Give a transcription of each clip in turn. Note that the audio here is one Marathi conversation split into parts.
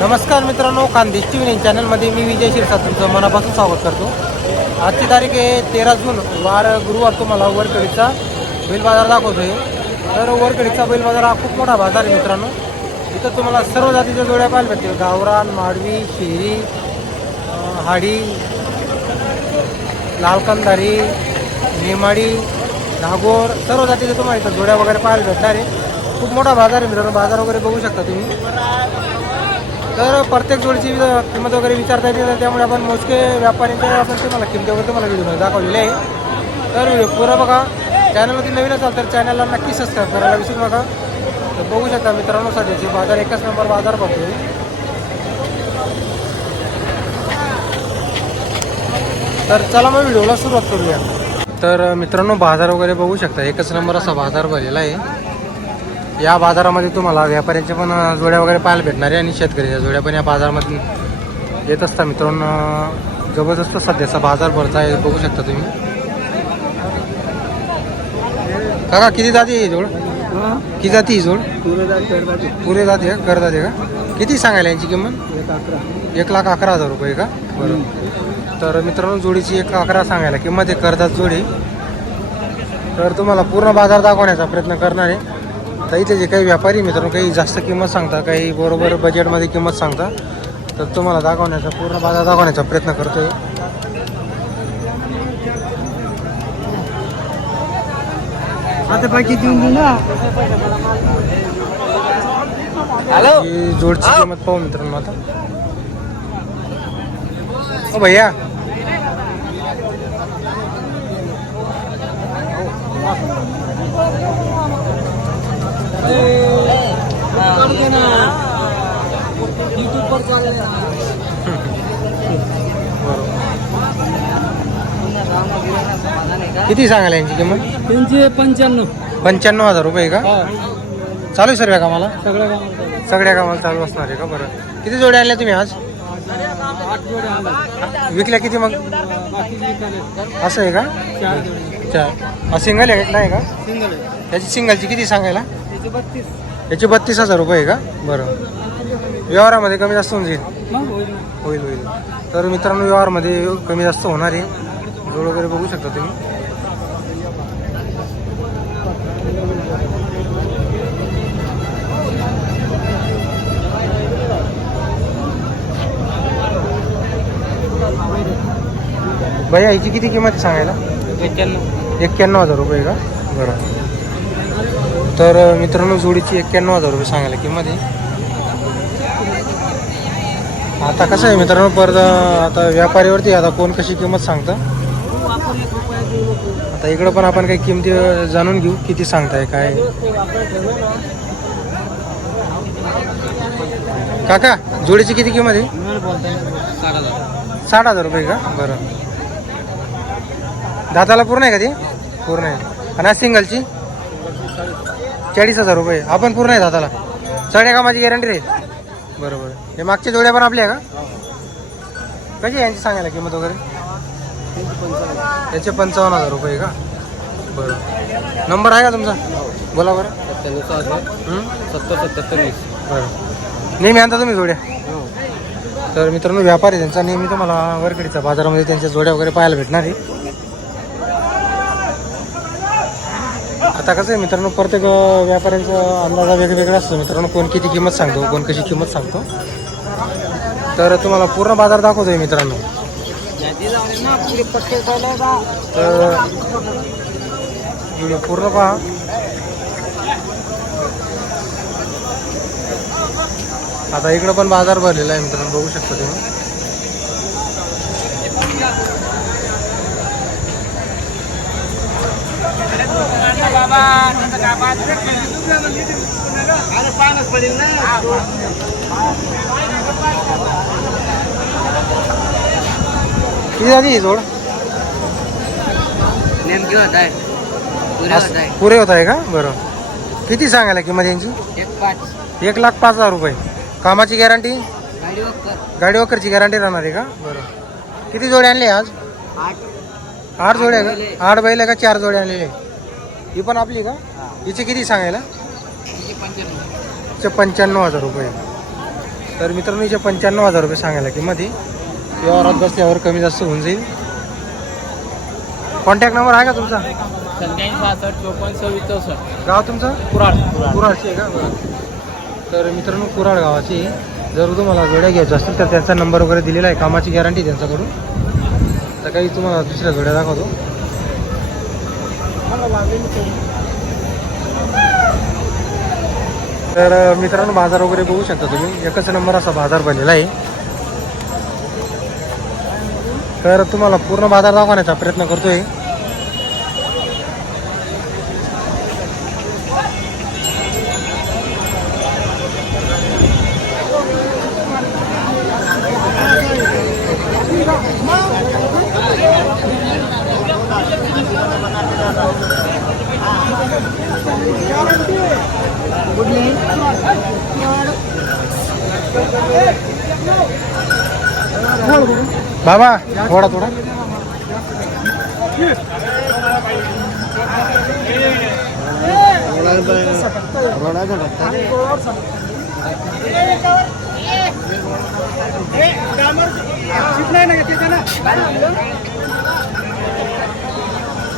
नमस्कार मित्रांनो खानदेश टी व्ही चॅनलमध्ये मी विजय शिरसा तुमचं मनापासून स्वागत करतो. आजची तारीख आहे तेरा जून वार गुरुवार तुम्हाला वरकडीचा बैल बाजार आहे तर वरकडीचा बैल बाजार हा खूप मोठा बाजार आहे मित्रांनो. इथं तुम्हाला सर्व जातीच्या जोड्या पाहायला भेटतील. गावरान माडवी शेरी हाडी लालकंदारी नेमाडी नागोर सर्व जातीच्या तुम्हाला इथं जोड्या वगैरे पाहायला भेटणार आहे. खूप मोठा बाजार आहे मित्रांनो. बाजार वगैरे बघू शकता तुम्ही. तर प्रत्येक जोडीची किंमत वगैरे विचारता येते तर त्यामुळे आपण मोजके व्यापाऱ्यांच्या आपण तुम्हाला किमती वगैरे तुम्हाला व्हिडिओ दाखवलेले आहे. तर व्हिडिओ पुरा बघा. चॅनलवरती नवीन असाल तर चॅनलला नक्की सबस्क्राईब करायला विसरू नका. तर बघू शकता मित्रांनो सध्याचे बाजार एकच नंबर बाजार पडतो तर चला मग व्हिडिओला सुरुवात करूया. तर मित्रांनो बाजार वगैरे बघू शकता. एकच नंबर असा बाजार भरलेला आहे. या बाजारामध्ये तुम्हाला व्यापाऱ्यांचे पण जोड्या वगैरे पाहायला भेटणार आहे आणि शेतकऱ्याच्या जोड्या पण या बाजारामध्ये येत असतात मित्रांनो. जबरदस्त सध्याचा बाजार भरता आहे बघू शकता तुम्ही. काका किती जाती ही जोड? किती जाती ही जोड? पुरे जाते का? कर जाते का? किती सांगायला यांची किंमत? एक लाख अकरा हजार रुपये का? बरं. तर मित्रांनो जोडीची एक अकरा सांगायला किंमत आहे करदात जोडी. तर तुम्हाला पूर्ण बाजार दाखवण्याचा प्रयत्न करणार आहे. तर इथे जे काही व्यापारी मित्रांनो काही जास्त किंमत सांगता काही बरोबर बजेटमध्ये किंमत सांगता तर तुम्हाला दाखवण्याचा पूर्ण बाजार दाखवण्याचा प्रयत्न करतोय. आता बाकी देऊन जोडची किंमत पाहू मित्रांनो आता. ओ भैया. किती सांगायला यांची किंमत? त्यांचे पंच्याण्णव. पंच्याण्णव हजार रुपये का? चालू आहे सर्व कामाला? सगळ्या कामाला सगळ्या कामाला चालू असणार आहे का बरं? किती जोड्या आणल्या तुम्ही आज? आठ जोडे आणले विकल्या किती मग? असं आहे का? चार हा सिंगल आहे नाही का? सिंगल आहे. त्याची सिंगलची किती सांगायला? बत्तीस. याची बत्तीस हजार रुपये का? बरं. व्यवहारामध्ये कमी जास्त होऊन जाईल? होईल. होईल तर मित्रांनो व्यवहारमध्ये कमी जास्त होणार आहे. जोड वगैरे बघू शकता तुम्ही. भैया याची किती किंमत सांगायला? एक्क्याण्णव. एक्क्याण्णव हजार रुपये का? बरं. तर मित्रांनो जोडीची एक्क्याण्णव हजार रुपये सांगायला किंमत आहे. आता कसं आहे मित्रांनो परत आता व्यापारीवरती आता कोण कशी किंमत सांगतं? आता इकडं पण आपण काही किमती जाणून घेऊ किती सांगताय काय? काका जोडीची किती किंमत आहे? साठ हजार रुपये का? बरं. दाताला पूर्ण आहे का ती? पूर्ण आहे. आणि सिंगलची? चाळीस हजार रुपये. आपण पूर्ण आहे दाताला का माझी गॅरंटी रे बरोबर. हे मागच्या जोड्या पण आपल्या आहे का? कशी यांची सांगायला किंमत वगैरे? याचे पंचावन्न हजार रुपये का? बरं. नंबर आहे का तुमचा? बोला बरं. सत्तर सत्तर वीस बरं. नेहमी आणता तुम्ही जोड्या? तर मित्रांनो व्यापारी त्यांचा. नेहमी तुम्हाला वरकडीचा बाजारामध्ये त्यांच्या जोड्या वगैरे पाहायला भेटणार आहे. आता कसं आहे मित्रांनो प्रत्येक व्यापाऱ्यांचा अंदाजा वेगवेगळा असतो. मित्रांनो कोण किती किंमत सांगतो कोण कशी किंमत सांगतो. तर तुम्हाला पूर्ण बाजार दाखवतोय मित्रांनो. तर पूर्ण पहा. आता इकडं पण बाजार भरलेला आहे मित्रांनो बघू शकता तुम्ही. किती झाली ही जोड? नेमकी होत आहे. पुरे होत आहे. पुरे होत आहे का? बरं. किती सांगायला किंमत यांची? एक पाच. एक लाख पाच हजार रुपये. कामाची गॅरंटी? गाडी वक्कर. गाडी वगैरेची गॅरंटी राहणार आहे का? बरं. किती जोडे आणले आज? आठ. आठ जोडे आहे. का? आठ बैल आहे. का? चार जोडे आणलेले ही पण आपली का? हिचे किती सांगायला? हिचे पंच्याण्णव. हजार रुपये. तर मित्रांनो हिचे पंच्याण्णव हजार रुपये सांगायला किंमत आहे व्यवहारात बसल्यावर कमी जास्त होऊन जाईल. कॉन्टॅक्ट नंबर आहे का तुमचा? गाव तुमचं? कुराड कुराडची आहे का? बरं तर मित्रांनो कुराड गावाची. जर तुम्हाला जोड्या घ्यायच्या असतील तर त्यांचा नंबर वगैरे दिलेला आहे. कामाची गॅरंटी त्यांच्याकडून. तर काही तुम्हाला दुसऱ्या जोड्या दाखवतो. तर मित्रांनो बाजार वगैरे बघू शकता तुम्ही. एकच नंबर असा बाजार बनलेला आहे. तर तुम्हाला पूर्ण बाजार दाखवण्याचा प्रयत्न करतोय. बाबा थोडा थोडा.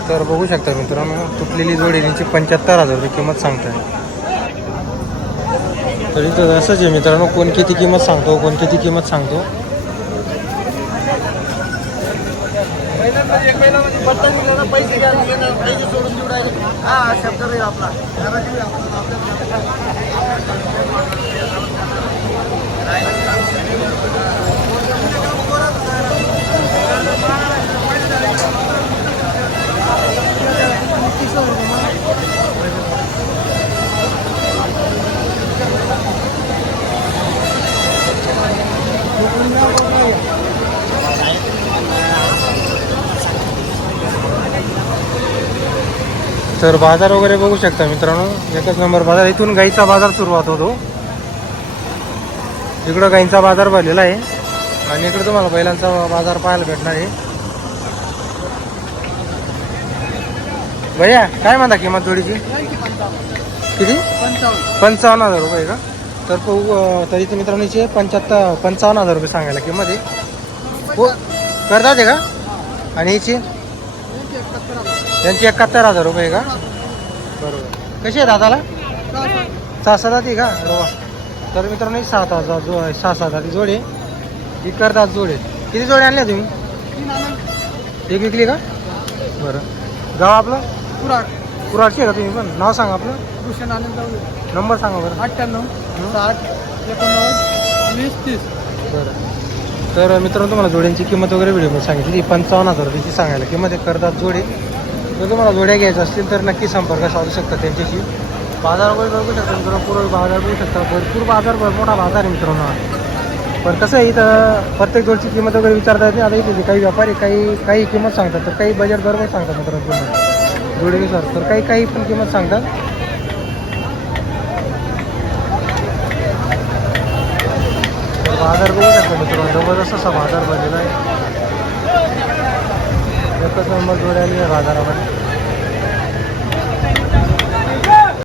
तर बघू शकता मित्रांनो तुटलेली जोडीची पंच्याहत्तर हजार रुपये किंमत सांगताय. तर इथं असंच आहे मित्रांनो कोण किती किंमत सांगतो कोण किती किंमत सांगतो. तर बाजार वगैरे बघू शकता मित्रांनो. एकच नंबर बाजार. इथून गाईचा बाजार सुरुवात होतो इकडं गाईंचा बाजार भरलेला आहे. आणि इकडं तुम्हाला बैलांचा बाजार पाहायला भेटणार आहे. भैया काय म्हणता किंमत जोडीची? किती? पंचावन्न हजार रुपये का? तर पाहू तरी तर मित्रांनो इथे पंच्याहत्तर पंचावन्न हजार रुपये सांगायला किंमत आहे. हो करतात आहे का? आणि याची त्यांची एकाहत्तर हजार रुपये का? बरोबर. कशी आहे दादाला? सहा सात आहे का? अरे वा. तर मित्रांनो ही सात हजार जो आहे सहा सात हजार जोडे ही करतात जोडे किती जोडे आणल्या तुम्ही? एक विकली का? बरं. गाव आपलं? कुराड कुराडची का तुम्ही पण? नाव सांगा आपलं. भूषण आनंद नंबर सांगा बरं. अठ्ठ्याण्णव साठ एकोणनव्वद वीस तीस. बरं. तर मित्रांनो तुम्हाला जोड्यांची किंमत वगैरे व्हिडिओमध्ये सांगितली. ती पंचावन्न हजार रुपयाची सांगायला किंमत एक करतात जोडे. जर तुम्हाला जोड्या घ्यायच्या असतील तर नक्की संपर्क साधू शकता त्यांच्याशी. बाजार वगैरे बघू शकता मित्रांनो. पूर्व बाजार बघू शकता भरपूर बाजार भर मोठा बाजार आहे मित्रांनो पण कसं आहे इथं प्रत्येक जोडची किंमत वगैरे विचारता येते आता इथे काही व्यापारी काही काही किंमत सांगतात. तर काही बजेट बरोबर सांगतात मित्रांनो जोडीनुसार तर काही काही पण किंमत सांगतात. बाजार बघू शकता मित्रांनो जबरदस्त असा बाजार भरलेला आहे. एकच नंबर जोड्या आली आहे बाजारामध्ये.